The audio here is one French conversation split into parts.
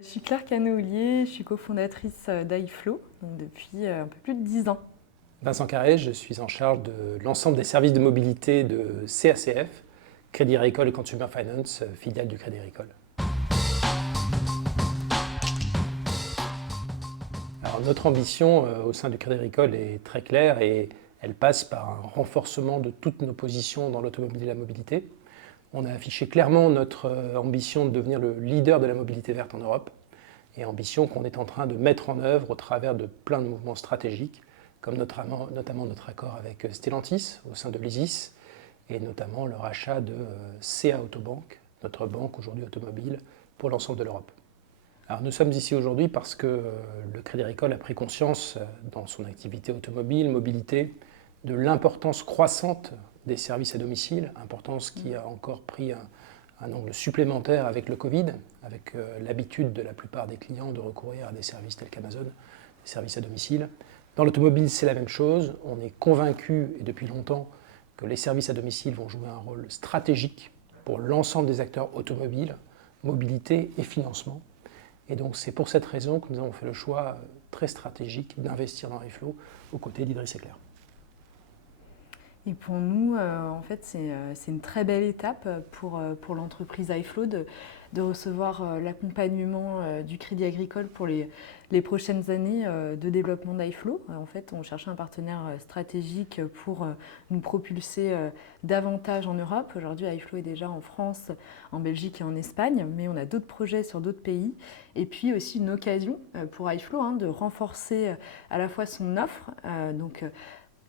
Je suis Claire Canot-Houlier, je suis cofondatrice d'iFlow depuis un peu plus de 10 ans. Vincent Carré, je suis en charge de l'ensemble des services de mobilité de CACF, Crédit Agricole et Consumer Finance, filiale du Crédit Agricole. Alors, notre ambition au sein du Crédit Agricole est très claire et elle passe par un renforcement de toutes nos positions dans l'automobile et la mobilité. On a affiché clairement notre ambition de devenir le leader de la mobilité verte en Europe et ambition qu'on est en train de mettre en œuvre au travers de plein de mouvements stratégiques, comme notamment notre accord avec Stellantis au sein de l'ISIS et notamment le rachat de CA Autobank, notre banque aujourd'hui automobile pour l'ensemble de l'Europe. Alors nous sommes ici aujourd'hui parce que le Crédit Agricole a pris conscience dans son activité automobile, mobilité, de l'importance croissante des services à domicile, importance qui a encore pris un angle supplémentaire avec le Covid, avec l'habitude de la plupart des clients de recourir à des services tels qu'Amazon, des services à domicile. Dans l'automobile, c'est la même chose. On est convaincu, et depuis longtemps, que les services à domicile vont jouer un rôle stratégique pour l'ensemble des acteurs automobiles, mobilité et financement. Et donc c'est pour cette raison que nous avons fait le choix très stratégique d'investir dans iFlow aux côtés d'Idriss Eclair. Et pour nous, en fait, c'est une très belle étape pour l'entreprise iFlow de recevoir l'accompagnement du Crédit Agricole pour les prochaines années de développement d'iFlow. En fait, on cherchait un partenaire stratégique pour nous propulser davantage en Europe. Aujourd'hui, iFlow est déjà en France, en Belgique et en Espagne, mais on a d'autres projets sur d'autres pays. Et puis aussi une occasion pour iFlow de renforcer à la fois son offre,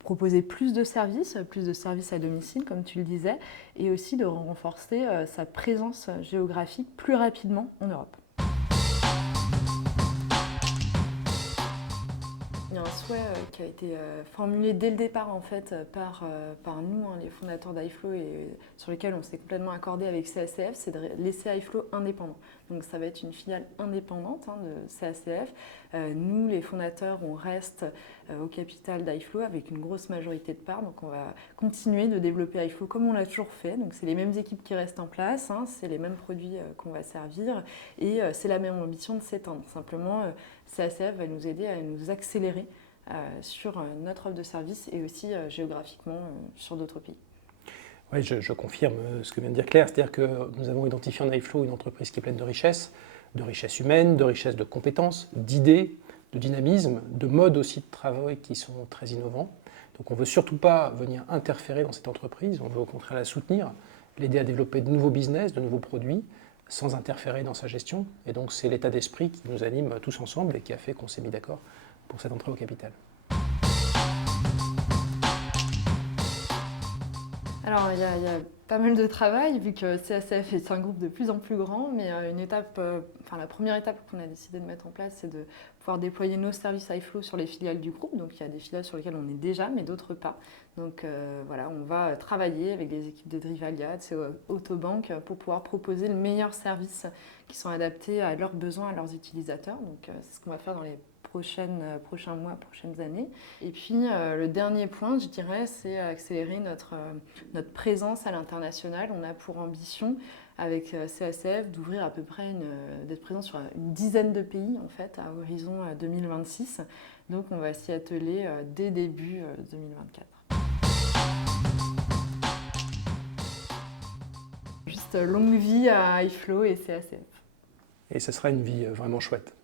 proposer plus de services à domicile, comme tu le disais, et aussi de renforcer sa présence géographique plus rapidement en Europe. Il y a un souhait qui a été formulé dès le départ en fait, par nous, les fondateurs d'iFlow, et sur lequel on s'est complètement accordé avec CACF, c'est de laisser iFlow indépendant. Donc ça va être une filiale indépendante de CACF. Nous, les fondateurs, on reste au capital d'iFlow avec une grosse majorité de parts. Donc on va continuer de développer iFlow comme on l'a toujours fait. Donc c'est les mêmes équipes qui restent en place, c'est les mêmes produits qu'on va servir et c'est la même ambition de s'étendre. Simplement, CACF va nous aider à nous accélérer sur notre offre de service et aussi géographiquement sur d'autres pays. Oui, je confirme ce que vient de dire Claire, c'est-à-dire que nous avons identifié en iFlow une entreprise qui est pleine de richesses humaines, de richesses de compétences, d'idées, de dynamisme, de modes aussi de travail qui sont très innovants. Donc on ne veut surtout pas venir interférer dans cette entreprise, on veut au contraire la soutenir, l'aider à développer de nouveaux business, de nouveaux produits, sans interférer dans sa gestion. Et donc c'est l'état d'esprit qui nous anime tous ensemble et qui a fait qu'on s'est mis d'accord pour cette entrée au capital. Alors, il y a pas mal de travail, vu que CACF est un groupe de plus en plus grand, mais la première étape qu'on a décidé de mettre en place, c'est de pouvoir déployer nos services iFlow sur les filiales du groupe. Donc, il y a des filiales sur lesquelles on est déjà, mais d'autres pas. Donc, on va travailler avec les équipes de Drivalia, de CA Autobank, pour pouvoir proposer le meilleur service qui sont adaptés à leurs besoins, à leurs utilisateurs. Donc, c'est ce qu'on va faire dans les prochains mois, prochaines années. Et puis le dernier point, je dirais, c'est accélérer notre présence à l'international. On a pour ambition, avec CACF, d'ouvrir à peu près d'être présent sur une dizaine de pays en fait, à horizon 2026. Donc on va s'y atteler dès début 2024. Juste longue vie à iFlow et CACF. Et ce sera une vie vraiment chouette.